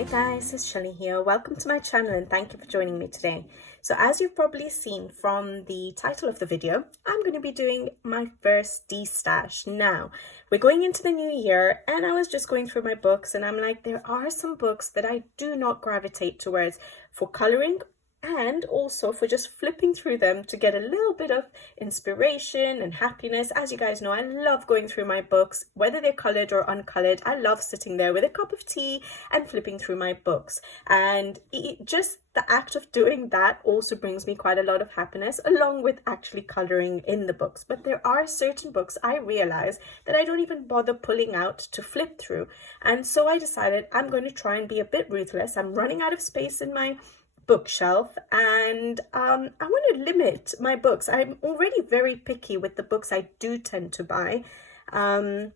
Hi guys, it's Shelly here. Welcome to my channel and thank you for joining me today. So as you've probably seen from the title of the video, I'm going to be doing my first destash. Now, we're going into the new year and I was just going through my books and I'm like, there are some books that I do not gravitate towards for colouring and also for just flipping through them to get a little bit of inspiration and happiness. As you guys know, I love going through my books, whether they're coloured or uncoloured. I love sitting there with a cup of tea and flipping through my books, and just the act of doing that also brings me quite a lot of happiness, along with actually colouring in the books. But there are certain books I realize that I don't even bother pulling out to flip through, and so I decided I'm going to try and be a bit ruthless. I'm running out of space in my bookshelf and I want to limit my books. I'm already very picky with the books I do tend to buy, so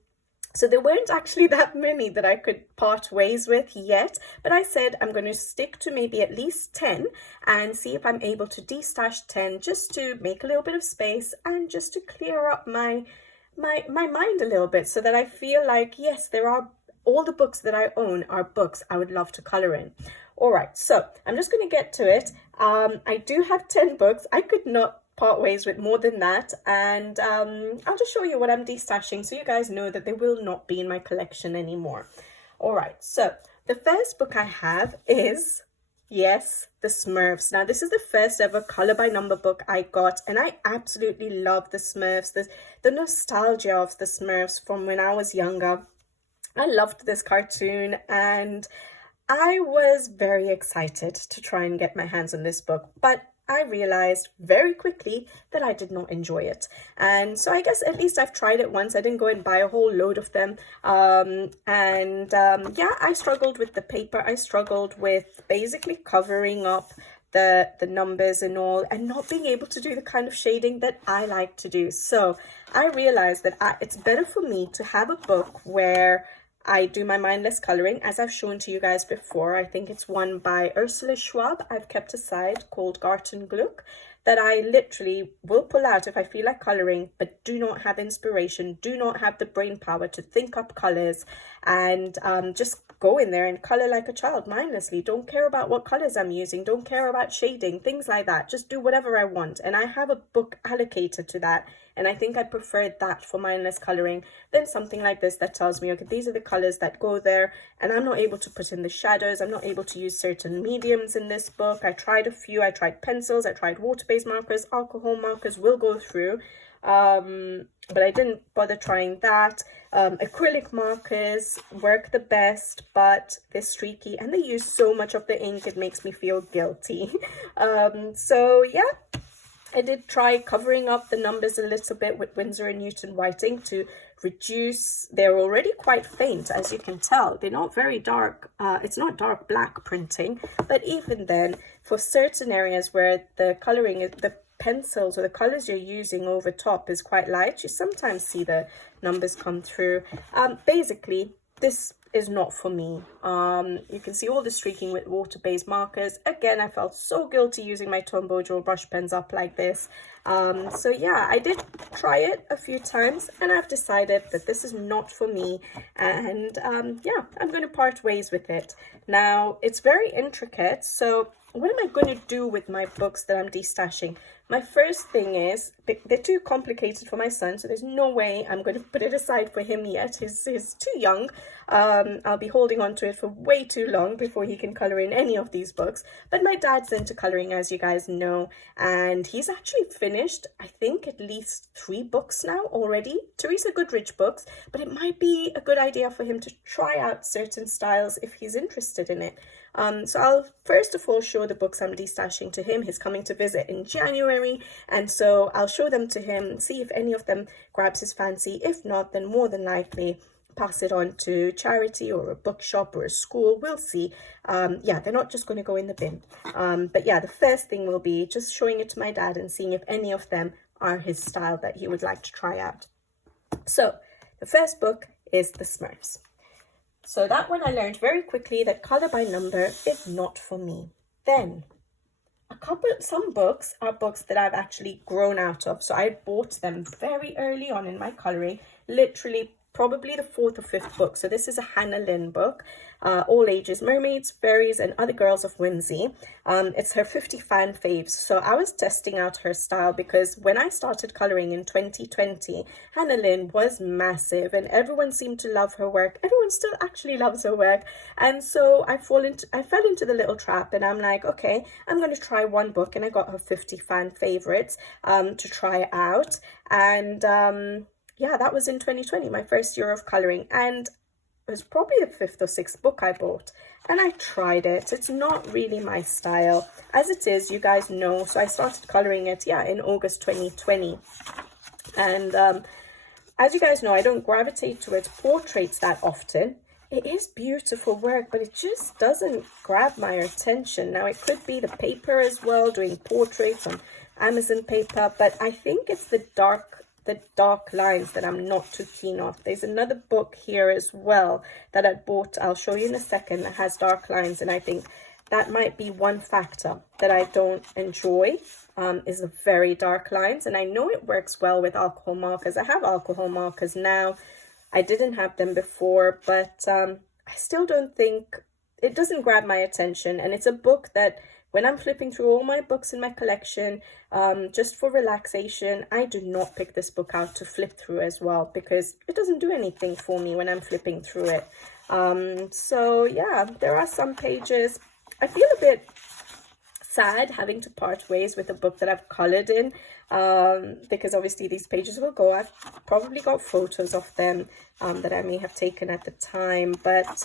there weren't actually that many that I could part ways with yet, but I said I'm going to stick to maybe at least 10 and see if I'm able to destash 10 just to make a little bit of space and just to clear up my mind a little bit, so that I feel like, yes, there are all the books that I own are books I would love to colour in. All right, so I'm just going to get to it. I do have 10 books. I could not part ways with more than that. And I'll just show you what I'm destashing so you guys know that they will not be in my collection anymore. All right, so the first book I have is, yes, the Smurfs. Now, this is the first ever colour by number book I got, and I absolutely love the Smurfs. The nostalgia of the Smurfs from when I was younger. I loved this cartoon and I was very excited to try and get my hands on this book, but I realized very quickly that I did not enjoy it. And so I guess at least I've tried it once. I didn't go and buy a whole load of them. Yeah, I struggled with the paper. I struggled with basically covering up the numbers and all, and not being able to do the kind of shading that I like to do. So I realized that it's better for me to have a book where I do my mindless colouring, as I've shown to you guys before. I think it's one by Ursula Schwab I've kept aside, called Garten Gluck, that I literally will pull out if I feel like colouring, but do not have inspiration, do not have the brain power to think up colours, and just go in there and colour like a child mindlessly. Don't care about what colours I'm using, don't care about shading, things like that. Just do whatever I want. And I have a book allocated to that. And I think I preferred that for mindless colouring than something like this that tells me, okay, these are the colours that go there, and I'm not able to put in the shadows. I'm not able to use certain mediums in this book. I tried a few. I tried pencils. I tried water-based markers. Alcohol markers will go through. But I didn't bother trying that. Acrylic markers work the best, but they're streaky and they use so much of the ink, it makes me feel guilty. So yeah, I did try covering up the numbers a little bit with Winsor & Newton white ink to reduce. They're already quite faint, as you can tell. They're not very dark. It's not dark black printing, but even then, for certain areas where the colouring, the pencils or the colours you're using over top is quite light, you sometimes see the numbers come through. Basically, this is not for me. You can see all the streaking with water-based markers. Again, I felt so guilty using my Tombow Gel brush pens up like this. So yeah, I did try it a few times and I've decided that this is not for me, and yeah, I'm going to part ways with it. Now, it's very intricate, so what am I going to do with my books that I'm destashing? My first thing is, they're too complicated for my son, so there's no way I'm going to put it aside for him yet. He's too young. I'll be holding on to it for way too long before he can colour in any of these books. But my dad's into colouring, as you guys know, and he's actually finished, I think, at least 3 books now already. Teresa Goodrich books, but it might be a good idea for him to try out certain styles if he's interested in it. So I'll first of all show the books I'm destashing to him. He's coming to visit in January, and so I'll show them to him, see if any of them grabs his fancy. If not, then more than likely pass it on to charity or a bookshop or a school. We'll see. Yeah, they're not just going to go in the bin. But yeah, the first thing will be just showing it to my dad and seeing if any of them are his style that he would like to try out. So the first book is The Smurfs. So that one I learned very quickly that colour by number is not for me. Then some books are books that I've actually grown out of. So I bought them very early on in my colouring, literally probably the 4th or 5th book. So this is a Hannah Lynn book, all ages, Mermaids, Fairies, and Other Girls of Whimsy. It's her 50 fan faves. So I was testing out her style because when I started colouring in 2020, Hannah Lynn was massive and everyone seemed to love her work. Everyone still actually loves her work. And so I fell into the little trap, and I'm like, okay, I'm going to try one book, and I got her 50 fan favourites to try out. And yeah, that was in 2020, my first year of colouring, and it was probably the 5th or 6th book I bought, and I tried it. It's not really my style, as it is, you guys know. So I started colouring it, yeah, in August 2020, and as you guys know, I don't gravitate towards portraits that often. It is beautiful work, but it just doesn't grab my attention. Now, it could be the paper as well, doing portraits on Amazon paper, but I think it's the dark lines that I'm not too keen of. There's another book here as well that I bought, I'll show you in a second, that has dark lines, and I think that might be one factor that I don't enjoy, is the very dark lines. And I know it works well with alcohol markers. I have alcohol markers now. I didn't have them before, but I still don't think, it doesn't grab my attention. And it's a book that when I'm flipping through all my books in my collection, just for relaxation, I do not pick this book out to flip through as well, because it doesn't do anything for me when I'm flipping through it. So yeah, there are some pages. I feel a bit sad having to part ways with a book that I've coloured in, because obviously these pages will go. I've probably got photos of them that I may have taken at the time, but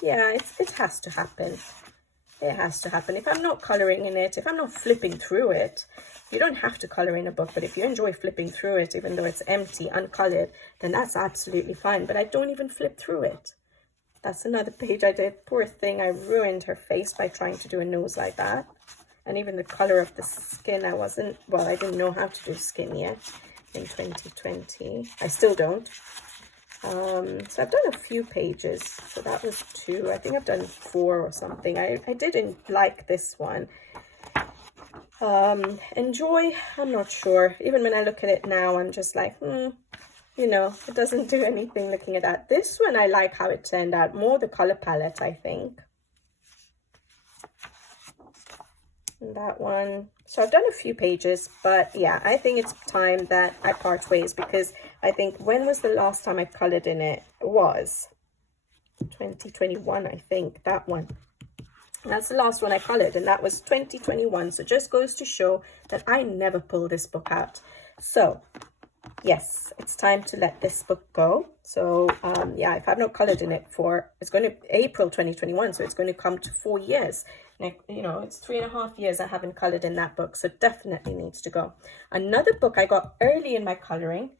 yeah, it has to happen. It has to happen. If I'm not colouring in it, if I'm not flipping through it, you don't have to colour in a book, but if you enjoy flipping through it, even though it's empty, uncoloured, then that's absolutely fine. But I don't even flip through it. That's another page I did. Poor thing, I ruined her face by trying to do a nose like that. And even the colour of the skin, I didn't know how to do skin yet in 2020. I still don't. So I've done a few pages. So that was 2. I think I've done 4 or something. I didn't like this one. Enjoy, I'm not sure. Even when I look at it now, I'm just like, you know, it doesn't do anything looking at that. This one, I like how it turned out. More the colour palette, I think. And that one. So I've done a few pages, but yeah, I think it's time that I part ways, because I think, when was the last time I coloured in it? It was 2021, I think, that one. That's the last one I coloured, and that was 2021. So just goes to show that I never pull this book out. So yes, it's time to let this book go. So yeah, if I've not coloured in it for, it's going to April 2021, so it's going to come to 4 years. Like, you know, it's 3.5 years I haven't coloured in that book, so definitely needs to go. Another book I got early in my colouring,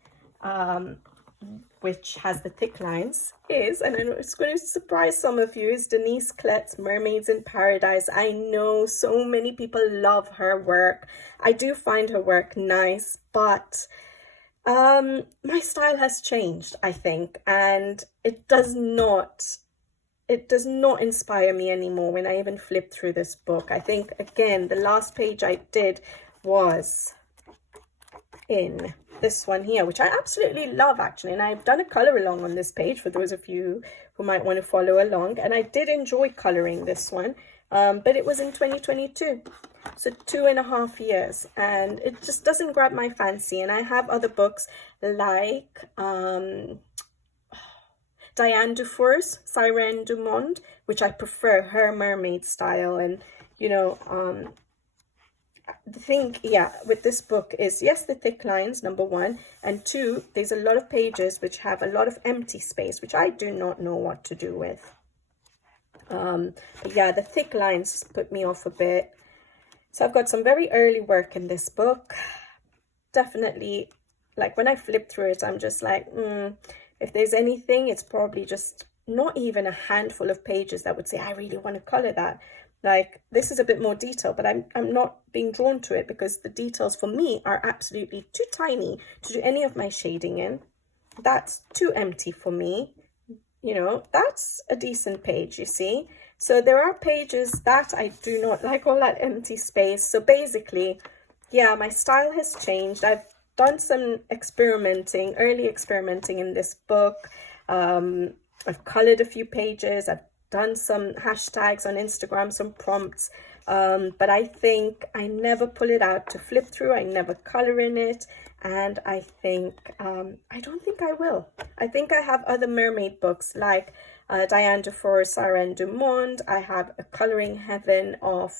which has the thick lines, is, and I know it's going to surprise some of you, is Denise Klett's Mermaids in Paradise. I know so many people love her work. I do find her work nice, but my style has changed, I think, and it does not inspire me anymore when I even flip through this book. I think, again, the last page I did was in this one here, which I absolutely love, actually, and I've done a colour along on this page for those of you who might want to follow along, and I did enjoy colouring this one, but it was in 2022, so 2.5 years, and it just doesn't grab my fancy. And I have other books like Diane Dufour's Sirène du Monde, which I prefer her mermaid style. And, you know, the thing, yeah, with this book is, yes, the thick lines, number 1, and 2, there's a lot of pages which have a lot of empty space, which I do not know what to do with. But yeah, the thick lines put me off a bit. So I've got some very early work in this book. Definitely, like, when I flip through it, I'm just like, if there's anything, it's probably just not even a handful of pages that would say, I really want to colour that. Like, this is a bit more detail, but I'm not being drawn to it because the details for me are absolutely too tiny to do any of my shading in. That's too empty for me. You know, that's a decent page, you see. So there are pages that I do not like, all that empty space. So basically, yeah, my style has changed. I've done some experimenting, early experimenting in this book. I've colored a few pages. I've done some hashtags on Instagram, some prompts. But I think I never pull it out to flip through. I never color in it. And I think, I don't think I will. I think I have other mermaid books like Diane Dufour, Sarah Du Monde. I have A Coloring Heaven of,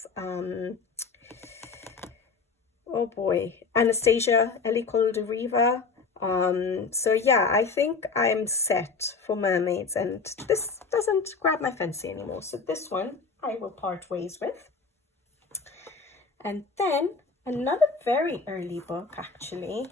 oh boy, Anastasia Elicol de Riva. So yeah, I think I'm set for mermaids, and this doesn't grab my fancy anymore. So this one I will part ways with. And then another very early book, actually.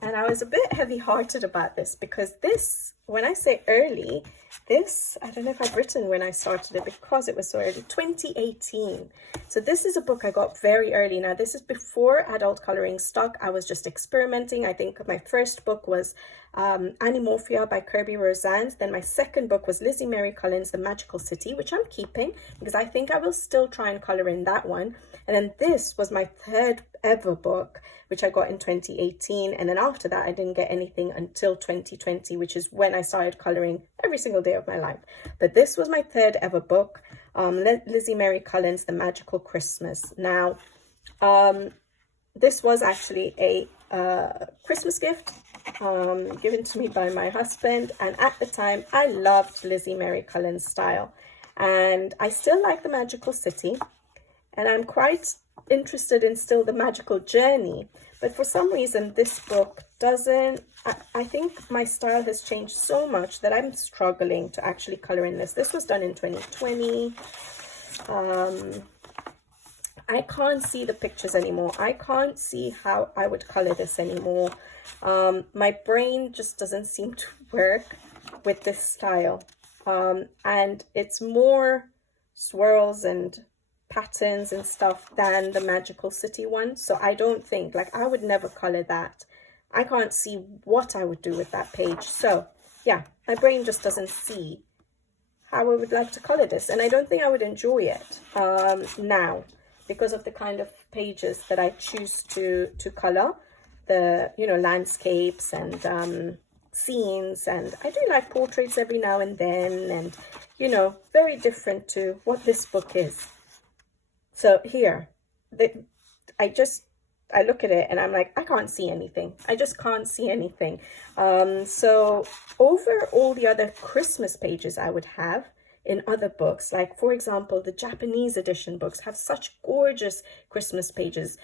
And I was a bit heavy-hearted about this because this, when I say early, this, I don't know if I've written when I started it because it was so early, 2018. So this is a book I got very early. Now, this is before adult coloring stock. I was just experimenting. I think my first book was Animorphia by Kirby Rosanz. Then my second book was Lizzie Mary Collins' The Magical City, which I'm keeping because I think I will still try and color in that one. And then this was my third ever book, which I got in 2018. And then after that, I didn't get anything until 2020, which is when I started coloring every single day of my life. But this was my third ever book, Lizzie Mary Collins' The Magical Christmas. Now, this was actually a Christmas gift given to me by my husband. And at the time, I loved Lizzie Mary Collins' style. And I still like The Magical City. And I'm quite interested in still The Magical Journey. But for some reason, this book doesn't, I think my style has changed so much that I'm struggling to actually color in this. This was done in 2020. I can't see the pictures anymore. I can't see how I would color this anymore. My brain just doesn't seem to work with this style. And it's more swirls and patterns and stuff than the Magical City one. So I don't think, like, I would never color that. I can't see what I would do with that page. So yeah, my brain just doesn't see how I would like to color this. And I don't think I would enjoy it now because of the kind of pages that I choose to color. The, you know, landscapes and scenes. And I do like portraits every now and then. And, you know, very different to what this book is. So here, I look at it and I'm like, I can't see anything. I just can't see anything. So over all the other Christmas pages I would have in other books, like, for example, the Japanese edition books have such gorgeous Christmas pages.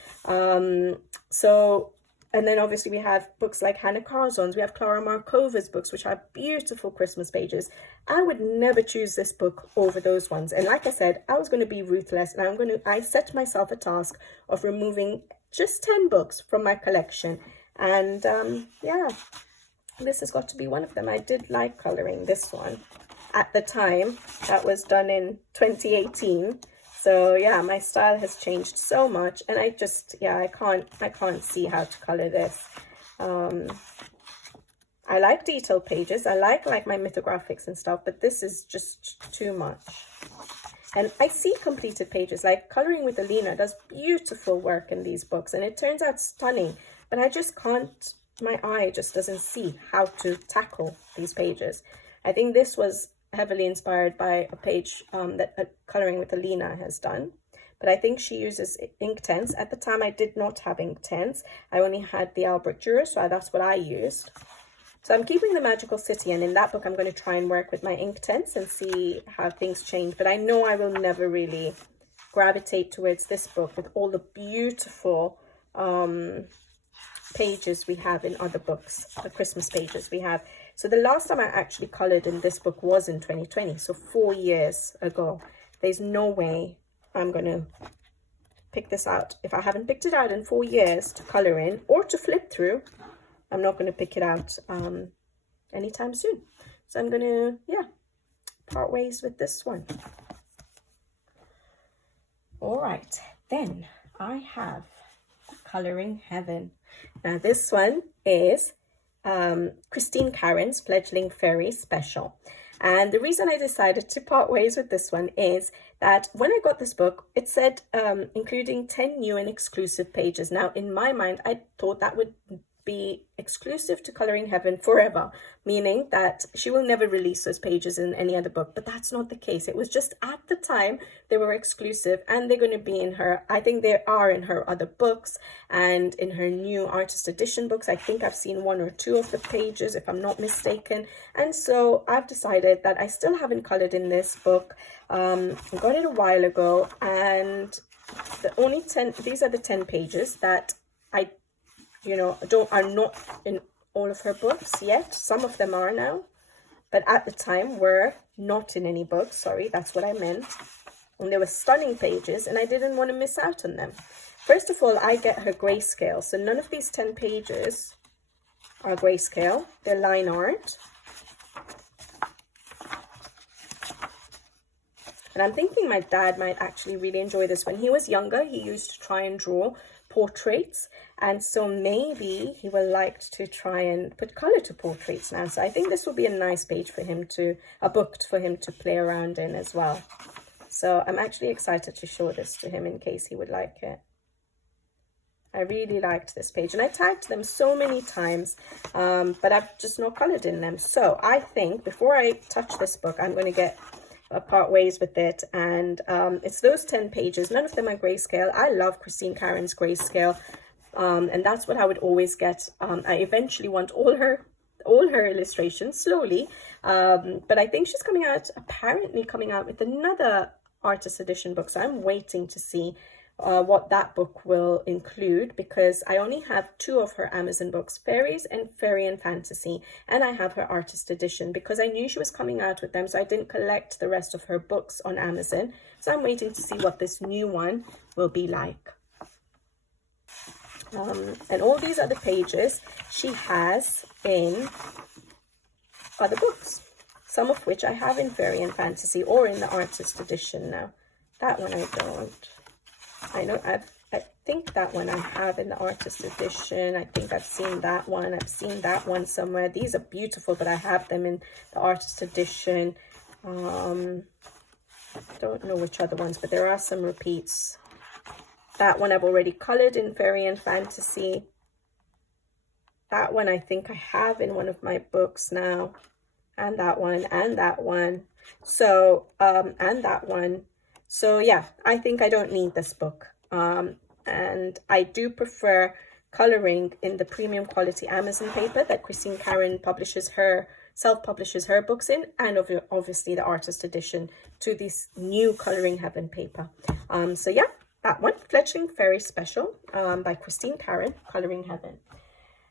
And then obviously we have books like Hannah Carson's, we have Clara Markova's books, which are beautiful Christmas pages. I would never choose this book over those ones. And like I said, I was going to be ruthless, and I set myself a task of removing just 10 books from my collection. And yeah, this has got to be one of them. I did like coloring this one at the time. That was done in 2018. So yeah, my style has changed so much, and I just, yeah, I can't see how to color this. I like detail pages. I like my mythographics and stuff, but this is just too much. And I see completed pages, like Coloring with Alina does beautiful work in these books, and it turns out stunning, but I just can't, my eye just doesn't see how to tackle these pages. I think this was heavily inspired by a page that Coloring with Alina has done, but I think she uses Inktense. At the time I did not have Inktense. I only had the Albert Dürer, so that's what I used. So I'm keeping the Magical City, and in that book I'm going to try and work with my Inktense and see how things change. But I know I will never really gravitate towards this book with all the beautiful pages we have in other books, the Christmas pages we have. So the last time I actually colored in this book was in 2020, so 4 years ago. There's no way I'm going to pick this out. If I haven't picked it out in 4 years to color in or to flip through, I'm not going to pick it out anytime soon. So I'm going to, yeah, part ways with this one. All right, then I have Coloring Heaven. Now this one is Christine Karen's Fledgling Fairies Special. And the reason I decided to part ways with this one is that when I got this book, it said including 10 new and exclusive pages. Now, in my mind, I thought that would be exclusive to Colouring Heaven forever, meaning that she will never release those pages in any other book. But that's not the case. It was just at the time they were exclusive, and they're going to be in her, I think they are in her other books and in her new artist edition books. I think I've seen 1 or 2 of the pages, if I'm not mistaken. And so I've decided that I still haven't coloured in this book. I got it a while ago, and these are the 10 pages that I are not in all of her books yet. Some of them are now, but at the time were not in any books. Sorry, that's what I meant. And they were stunning pages, and I didn't want to miss out on them. First of all, I get her grayscale. So none of these 10 pages are grayscale. They're line art. And I'm thinking my dad might actually really enjoy this. When he was younger, he used to try and draw portraits, and so maybe he will like to try and put color to portraits now. So I think this will be a nice page for him a book for him to play around in as well. So I'm actually excited to show this to him in case he would like it. I really liked this page, and I tagged them so many times, but I've just not colored in them. So I think before I touch this book, I'm going to part ways with it, and it's those 10 pages. None of them are grayscale. I love Christine Karen's grayscale, and that's what I would always get. I eventually want all her illustrations slowly, but I think she's apparently coming out with another artist edition book, so I'm waiting to see what that book will include, because I only have 2 of her Amazon books, Fairies and Fairy and Fantasy, and I have her artist edition because I knew she was coming out with them, so I didn't collect the rest of her books on Amazon. So I'm waiting to see what this new one will be like. And all these other pages she has in other books, some of which I have in Fairy and Fantasy or in the artist edition now. That one I don't. I think that one I have in the artist edition. I think I've seen that one. I've seen that one somewhere. These are beautiful, but I have them in the artist edition. I don't know which other ones, but there are some repeats. That one I've already colored in Fairy and Fantasy. That one I think I have in one of my books now. And that one, and that one. So, and that one. So yeah, I think I don't need this book. And I do prefer coloring in the premium quality Amazon paper that Christine Karen self-publishes her books in, and obviously the artist edition to this new Colouring Heaven paper. So yeah, that one, Fledgling Fairies Special by Christine Karen, Colouring Heaven.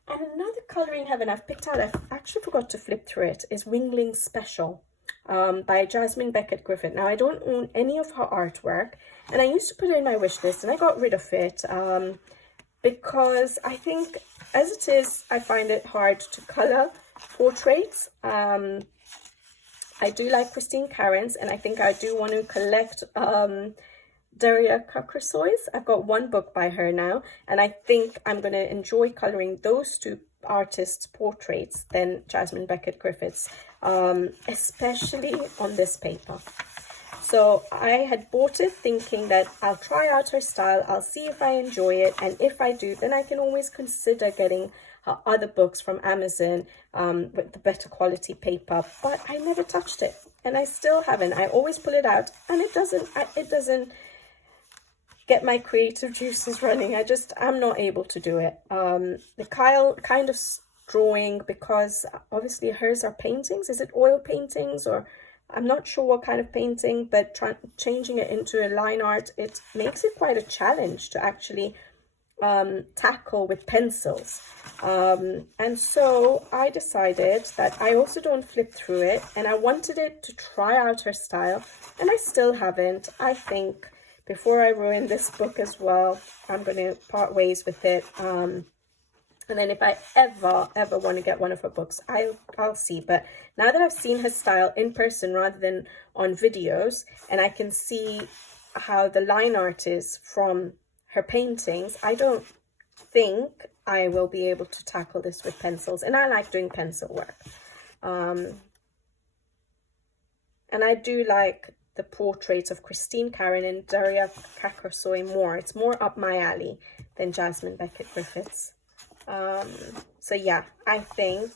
And another Colouring Heaven I've picked out, I actually forgot to flip through it, is Winglings Special by Jasmine Beckett Griffith. Now, I don't own any of her artwork, and I used to put it in my wish list, and I got rid of it because I think, as it is, I find it hard to colour portraits. I do like Christine Karen's, and I think I do want to collect Daria Kakrasoy's. I've got 1 book by her now, and I think I'm going to enjoy colouring those 2 artists' portraits than Jasmine Beckett Griffith's, especially on this paper. So I had bought it thinking that I'll try out her style, I'll see if I enjoy it, and if I do, then I can always consider getting her other books from Amazon with the better quality paper. But I never touched it, and I still haven't. I always pull it out, and it doesn't get my creative juices running. I'm not able to do it. The Kyle kind of drawing, because obviously hers are paintings. Is it oil paintings, or I'm not sure what kind of painting, but changing it into a line art, it makes it quite a challenge to actually tackle with pencils. And so I decided that I also don't flip through it, and I wanted it to try out her style, and I still haven't. I think before I ruin this book as well, I'm going to part ways with it. And then if I ever want to get one of her books, I'll see. But now that I've seen her style in person rather than on videos, and I can see how the line art is from her paintings, I don't think I will be able to tackle this with pencils. And I like doing pencil work. And I do like the portraits of Christine Karen and Daria Kakorsoy more. It's more up my alley than Jasmine Beckett Griffiths. So yeah, I think,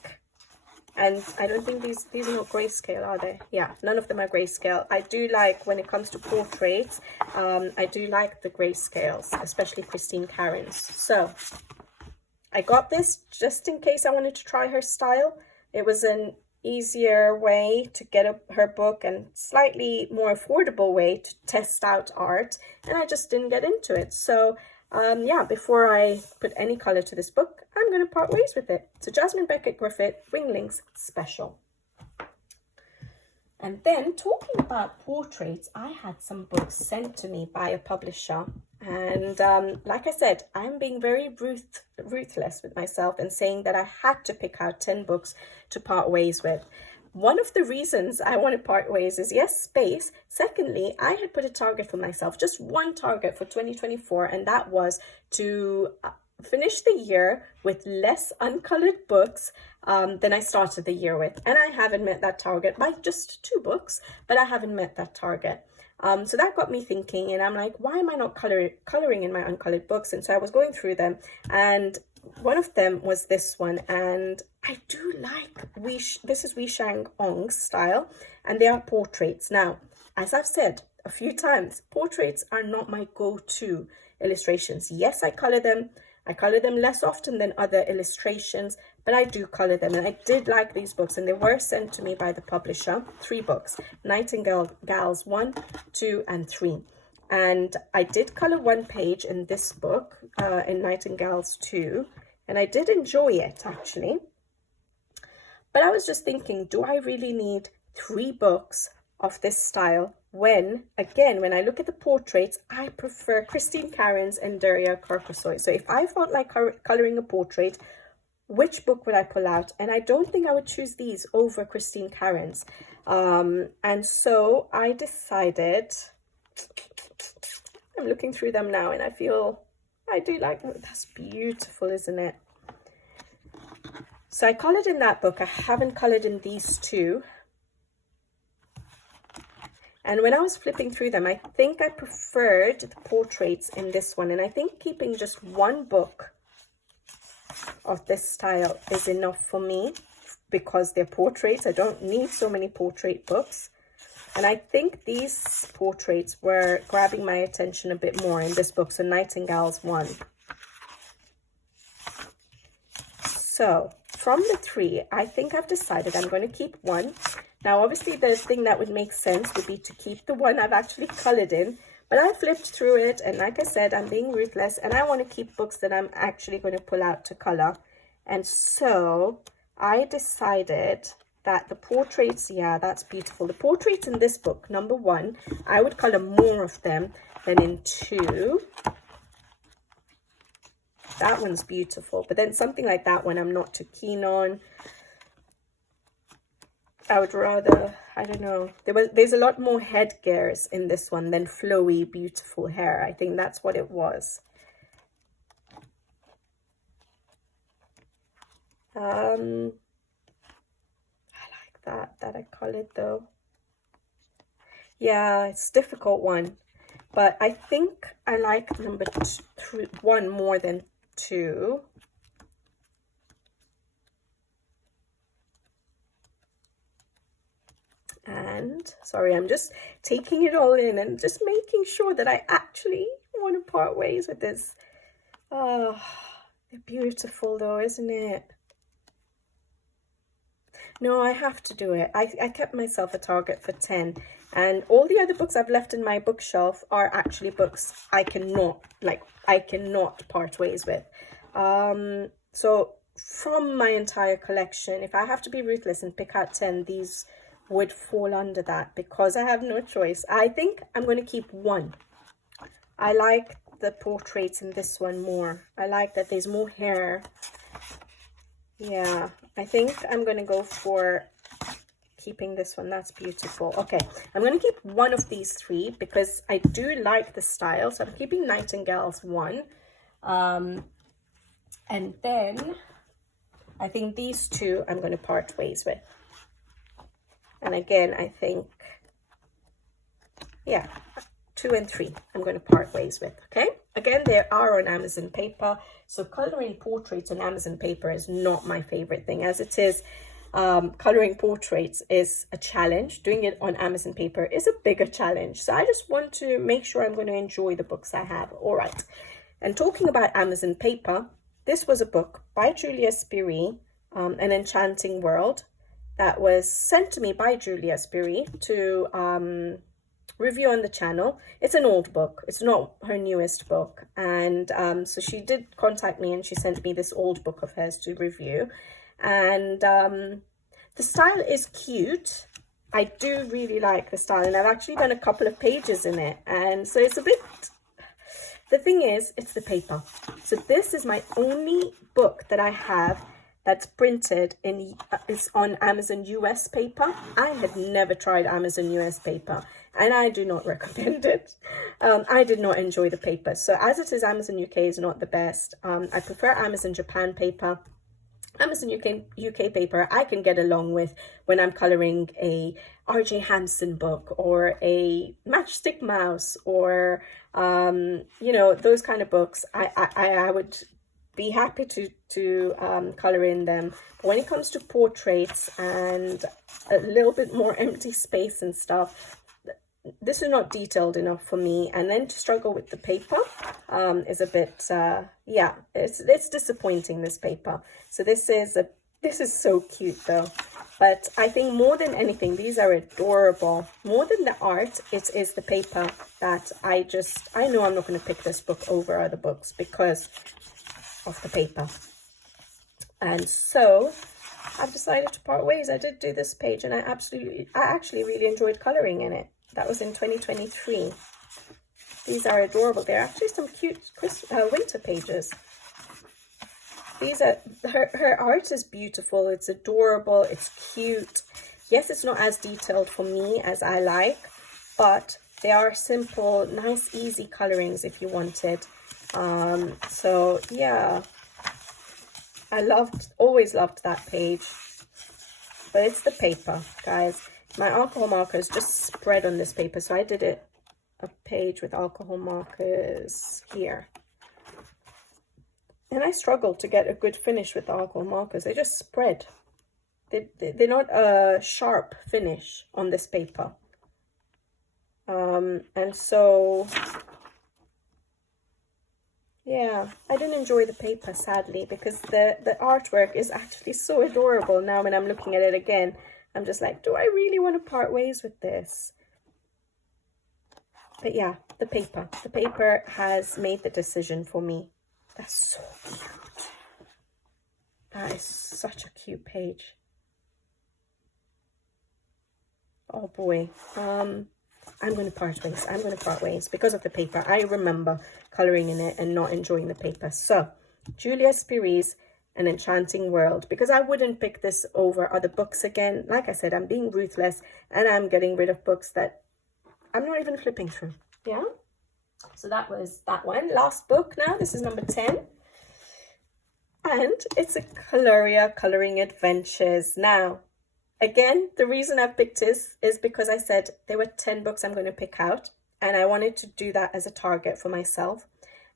and I don't think these are not grayscale, are they? Yeah, none of them are grayscale. I do like, when it comes to portraits, I do like the grayscales, especially Christine Karen's. So I got this just in case I wanted to try her style. It was an easier way to get her book and slightly more affordable way to test out art, and I just didn't get into it. So yeah, before I put any color to this book, I'm going to part ways with it. So Jasmine Beckett Griffith, Winglings Special. And then, talking about portraits, I had some books sent to me by a publisher. And like I said, I'm being very ruthless with myself and saying that I had to pick out 10 books to part ways with. One of the reasons I want to part ways is, yes, space. Secondly, I had put a target for myself, just one target for 2024, and that was to finish the year with less uncolored books than I started the year with. And I haven't met that target by just 2 books, but I haven't met that target. So that got me thinking, and I'm like, why am I not coloring in my uncolored books? And so I was going through them, and one of them was this one, and I do like this is Wei Shang Ong's style, and they are portraits. Now, as I've said a few times, portraits are not my go-to illustrations. Yes, I color them. I color them less often than other illustrations, but I do color them. And I did like these books, and they were sent to me by the publisher. 3 books, Nightingales 1, 2, and 3. And I did color 1 page in this book, in Nightingales 2, and I did enjoy it, actually. But I was just thinking, do I really need 3 books of this style when, again, when I look at the portraits, I prefer Christine Karen's and Daria Karkosoy. So if I felt like coloring a portrait, which book would I pull out? And I don't think I would choose these over Christine Karen's. And so I decided, I'm looking through them now, and I feel I do like them. That's beautiful, isn't it? So I colored in that book. I haven't colored in these 2. And when I was flipping through them, I think I preferred the portraits in this one. And I think keeping just 1 book of this style is enough for me because they're portraits. I don't need so many portrait books. And I think these portraits were grabbing my attention a bit more in this book. So Nightingales 1. So from the 3, I think I've decided I'm going to keep 1. Now, obviously, the thing that would make sense would be to keep the one I've actually colored in. But I flipped through it, and like I said, I'm being ruthless, and I want to keep books that I'm actually going to pull out to color. And so I decided that the portraits, yeah, that's beautiful. The portraits in this book, number 1, I would color more of them than in 2. That one's beautiful. But then something like that one I'm not too keen on. I would rather, I don't know. There's a lot more headgears in this one than flowy, beautiful hair. I think that's what it was. I like that I colored though. Yeah, it's a difficult one. But I think I like number 1 more than 2. And sorry, I'm just taking it all in and just making sure that I actually want to part ways with this. Oh, they're beautiful though, isn't it? No, I have to do it. I kept myself a target for 10, and all the other books I've left in my bookshelf are actually books I cannot part ways with. So from my entire collection, if I have to be ruthless and pick out 10, these would fall under that because I have no choice. I think I'm going to keep 1. I like the portraits in this one more. I like that there's more hair. Yeah, I think I'm going to go for keeping this one. That's beautiful. Okay, I'm going to keep 1 of these 3 because I do like the style. So I'm keeping Nightingales 1. And then I think these 2 I'm going to part ways with. And again, I think yeah, 2 and 3 I'm going to part ways with. Okay, again, they are on Amazon paper, so coloring portraits on Amazon paper is not my favorite thing. As it is, coloring portraits is a challenge. Doing it on Amazon paper is a bigger challenge, so I just want to make sure I'm going to enjoy the books I have. All right, and talking about Amazon paper, this was a book by Julia Spiri, An Enchanting World, that was sent to me by Julia Spiri to review on the channel. It's an old book, it's not her newest book, and so she did contact me and she sent me this old book of hers to review. And the style is cute. I do really like the style, and I've actually done a couple of pages in it, and so it's a bit, the thing is, it's the paper. So this is my only book that I have that's printed in, is on Amazon US paper. I had never tried Amazon US paper, and I do not recommend it. I did not enjoy the paper. So as it is, Amazon UK is not the best. I prefer Amazon Japan paper. Amazon UK paper I can get along with when I'm colouring a R.J. Hansen book or a Matchstick Mouse or, you know, those kind of books. I would be happy to colour in them. But when it comes to portraits and a little bit more empty space and stuff, this is not detailed enough for me, and then to struggle with the paper is a bit yeah, it's disappointing, this paper. So this is so cute though. But I think more than anything, these are adorable. More than the art, it is the paper that I know I'm not going to pick this book over other books because of the paper. And so I've decided to part ways. I did do this page, and I actually really enjoyed colouring in it. That was in 2023. These are adorable. They're actually some cute winter pages. These are, her art is beautiful. It's adorable. It's cute. Yes, it's not as detailed for me as I like, but they are simple, nice, easy colorings if you wanted. So yeah, always loved that page. But it's the paper, guys. My alcohol markers just spread on this paper, so I did a page with alcohol markers here. And I struggled to get a good finish with the alcohol markers. They just spread. They're not a sharp finish on this paper. And so, yeah, I didn't enjoy the paper, sadly, because the artwork is actually so adorable. Now when I'm looking at it again, I'm just like, do I really want to part ways with this? But yeah, the paper has made the decision for me. That's so cute. That is such a cute page. Oh boy. I'm going to part ways. I'm going to part ways because of the paper. I remember colouring in it and not enjoying the paper. So, Julia Spiri's An Enchanting World, because I wouldn't pick this over other books again. Like I said, I'm being ruthless and I'm getting rid of books that I'm not even flipping through. Yeah, so that was that one. Last book now. This is number 10, and it's a Coloria Colouring Adventures. Now, again, the reason I've picked this is because I said there were 10 books I'm going to pick out, and I wanted to do that as a target for myself.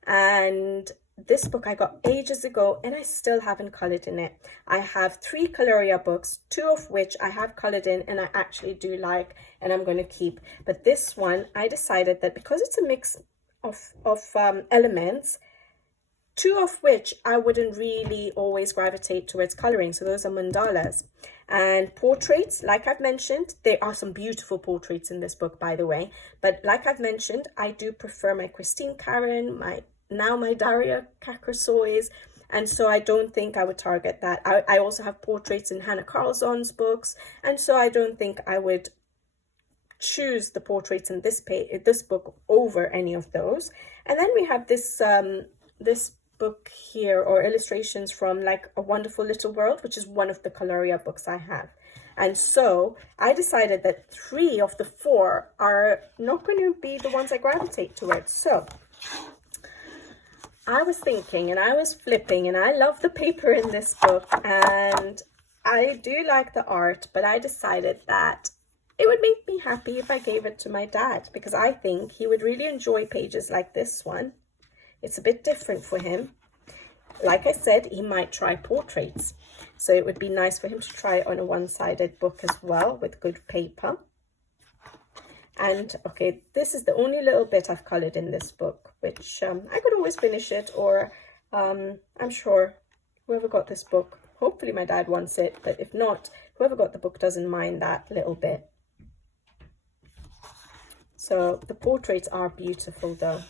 And this book I got ages ago, and I still haven't coloured in it. I have 3 Coloria books, 2 of which I have coloured in and I actually do like, and I'm going to keep. But this one, I decided that because it's a mix of elements, 2 of which I wouldn't really always gravitate towards colouring. So those are mandalas. And portraits, like I've mentioned, there are some beautiful portraits in this book, by the way. But like I've mentioned, I do prefer my Christine Karen, my Daria Kakrasoys, and so I don't think I would target that. I also have portraits in Hannah Carlson's books, and so I don't think I would choose the portraits in this book over any of those. And then we have this this book here, or illustrations from Like a Wonderful Little World, which is one of the Coloria books I have. And so I decided that 3 of the 4 are not going to be the ones I gravitate towards. So I was thinking and I was flipping, and I love the paper in this book and I do like the art, but I decided that it would make me happy if I gave it to my dad, because I think he would really enjoy pages like this one. It's a bit different for him. Like I said, he might try portraits. So it would be nice for him to try it on a one-sided book as well with good paper. And okay, this is the only little bit I've coloured in this book, which I could always finish it, or I'm sure whoever got this book, hopefully my dad wants it, but if not, whoever got the book doesn't mind that little bit. So the portraits are beautiful though.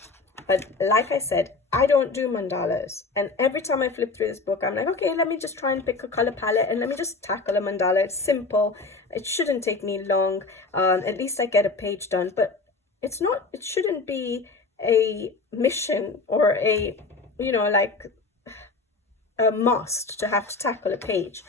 But like I said, I don't do mandalas. And every time I flip through this book, I'm like, okay, let me just try and pick a color palette and let me just tackle a mandala. It's simple. It shouldn't take me long. At least I get a page done. But it shouldn't be a mission or a, you know, like a must to have to tackle a page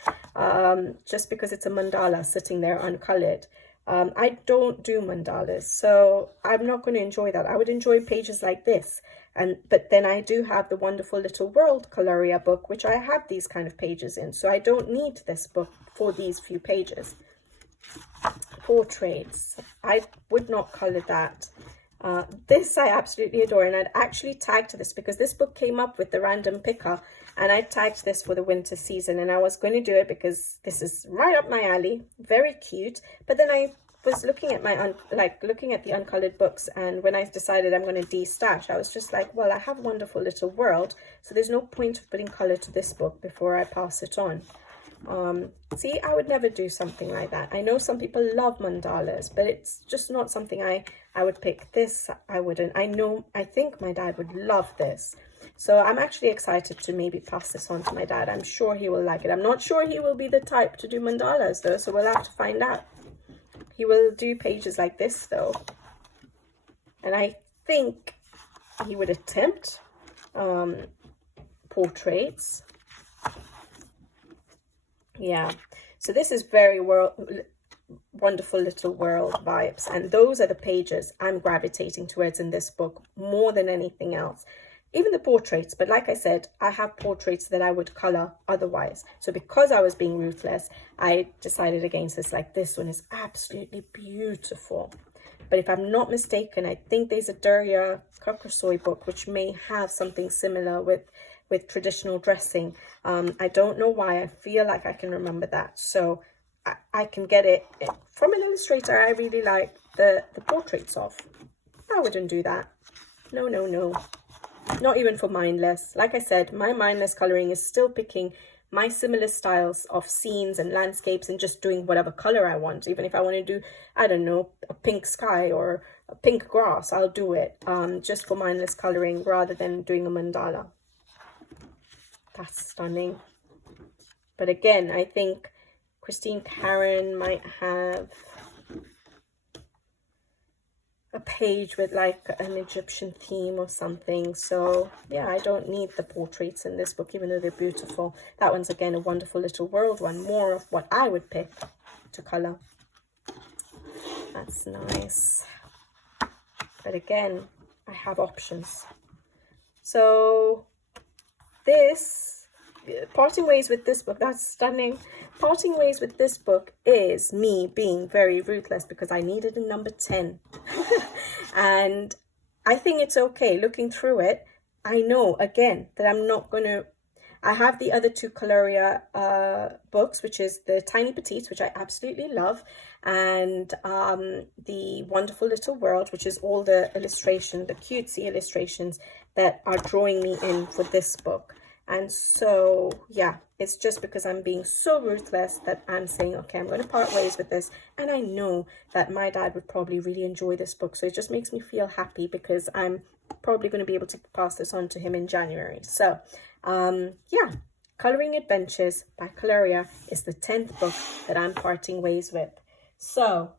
just because it's a mandala sitting there uncolored. I don't do mandalas, so I'm not going to enjoy that. I would enjoy pages like this, but then I do have the Wonderful Little World Coloria book, which I have these kind of pages in, so I don't need this book for these few pages. Portraits, I would not color that. This I absolutely adore, and I'd actually tagged this because this book came up with the random picker, and I tagged this for the winter season, and I was going to do it because this is right up my alley, very cute. But then I was looking at my looking at the uncolored books, and when I decided I'm going to destash, I was just like, well, I have Wonderful Little World, so there's no point of putting color to this book before I pass it on. See, I would never do something like that. I know some people love mandalas, but it's just not something I would pick. This I wouldn't. I think my dad would love this. So I'm actually excited to maybe pass this on to my dad. I'm sure he will like it. I'm not sure he will be the type to do mandalas though, so we'll have to find out. He will do pages like this though. And I think he would attempt portraits. Yeah, so this is very Wonderful Little World vibes, and those are the pages I'm gravitating towards in this book more than anything else. Even the portraits, but like I said, I have portraits that I would color otherwise. So because I was being ruthless, I decided against this. Like, this one is absolutely beautiful. But if I'm not mistaken, I think there's a Derya Kokosoy book which may have something similar with traditional dressing. I don't know why. I feel like I can remember that. So I can get it from an illustrator I really like the portraits of. I wouldn't do that. No, no, no. Not even for mindless. Like I said, my mindless coloring is still picking my similar styles of scenes and landscapes and just doing whatever color I want. Even if I want to do, I don't know, a pink sky or a pink grass, I'll do it just for mindless coloring rather than doing a mandala. That's stunning. But again, I think Christine Karen might have a page with like an Egyptian theme or something. So yeah, I don't need the portraits in this book, even though they're beautiful. That one's again a Wonderful Little World one, more of what I would pick to color. That's nice. But again, I have options. So this, parting ways with this book, that's stunning. Parting ways with this book is me being very ruthless because I needed a number 10. And I think it's okay. Looking through it, I know again that I'm not going to, I have the other two Coloria books, which is the Tiny Petites, which I absolutely love, and the Wonderful Little World, which is all the illustration, the cutesy illustrations that are drawing me in for this book. And so, yeah, it's just because I'm being so ruthless that I'm saying, okay, I'm going to part ways with this. And I know that my dad would probably really enjoy this book. So it just makes me feel happy because I'm probably going to be able to pass this on to him in January. So, yeah, Colouring Adventures by Coloria is the 10th book that I'm parting ways with. So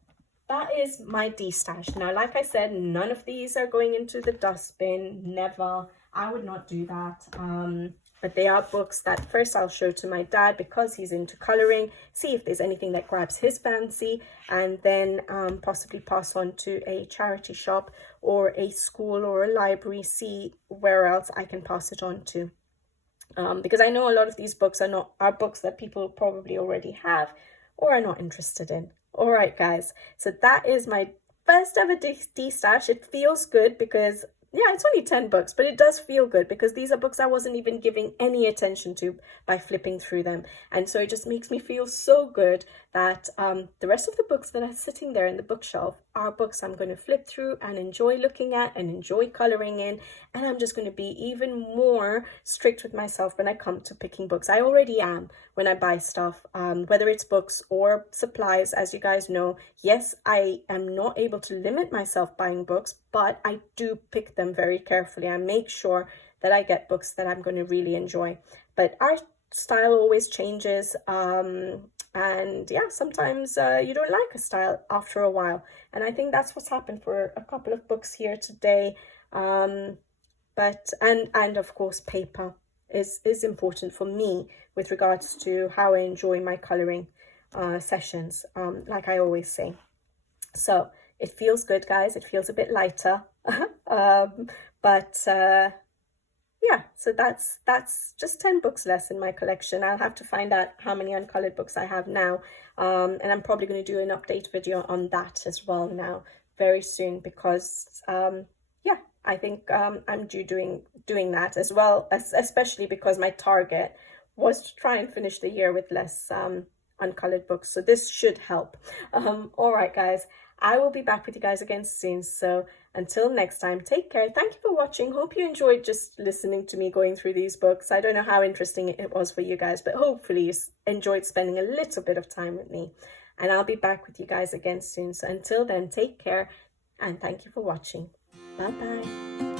that is my destash. Now, like I said, none of these are going into the dustbin. Never. I would not do that. But they are books that first I'll show to my dad because he's into colouring, see if there's anything that grabs his fancy, and then possibly pass on to a charity shop or a school or a library, see where else I can pass it on to. Because I know a lot of these books are books that people probably already have or are not interested in. All right, guys. So that is my first ever destash. It feels good because, yeah, it's only 10 books, but it does feel good because these are books I wasn't even giving any attention to by flipping through them. And so it just makes me feel so good that the rest of the books that are sitting there in the bookshelf are books I'm going to flip through and enjoy looking at and enjoy coloring in. And I'm just going to be even more strict with myself when I come to picking books. I already am when I buy stuff, whether it's books or supplies. As you guys know, yes, I am not able to limit myself buying books, but I do pick them very carefully. I make sure that I get books that I'm going to really enjoy. But our style always changes, and yeah, sometimes you don't like a style after a while, and I think that's what's happened for a couple of books here today. But of course, paper is important for me with regards to how I enjoy my coloring sessions, like I always say. So it feels good, guys. It feels a bit lighter. Yeah, so that's just 10 books less in my collection. I'll have to find out how many uncolored books I have now. And I'm probably going to do an update video on that as well now very soon, because yeah, I think I'm due doing that as well, especially because my target was to try and finish the year with less uncolored books. So this should help. All right, guys, I will be back with you guys again soon. So until next time, take care. Thank you for watching. Hope you enjoyed just listening to me going through these books. I don't know how interesting it was for you guys, but hopefully you enjoyed spending a little bit of time with me. And I'll be back with you guys again soon. So until then, take care and thank you for watching. Bye-bye.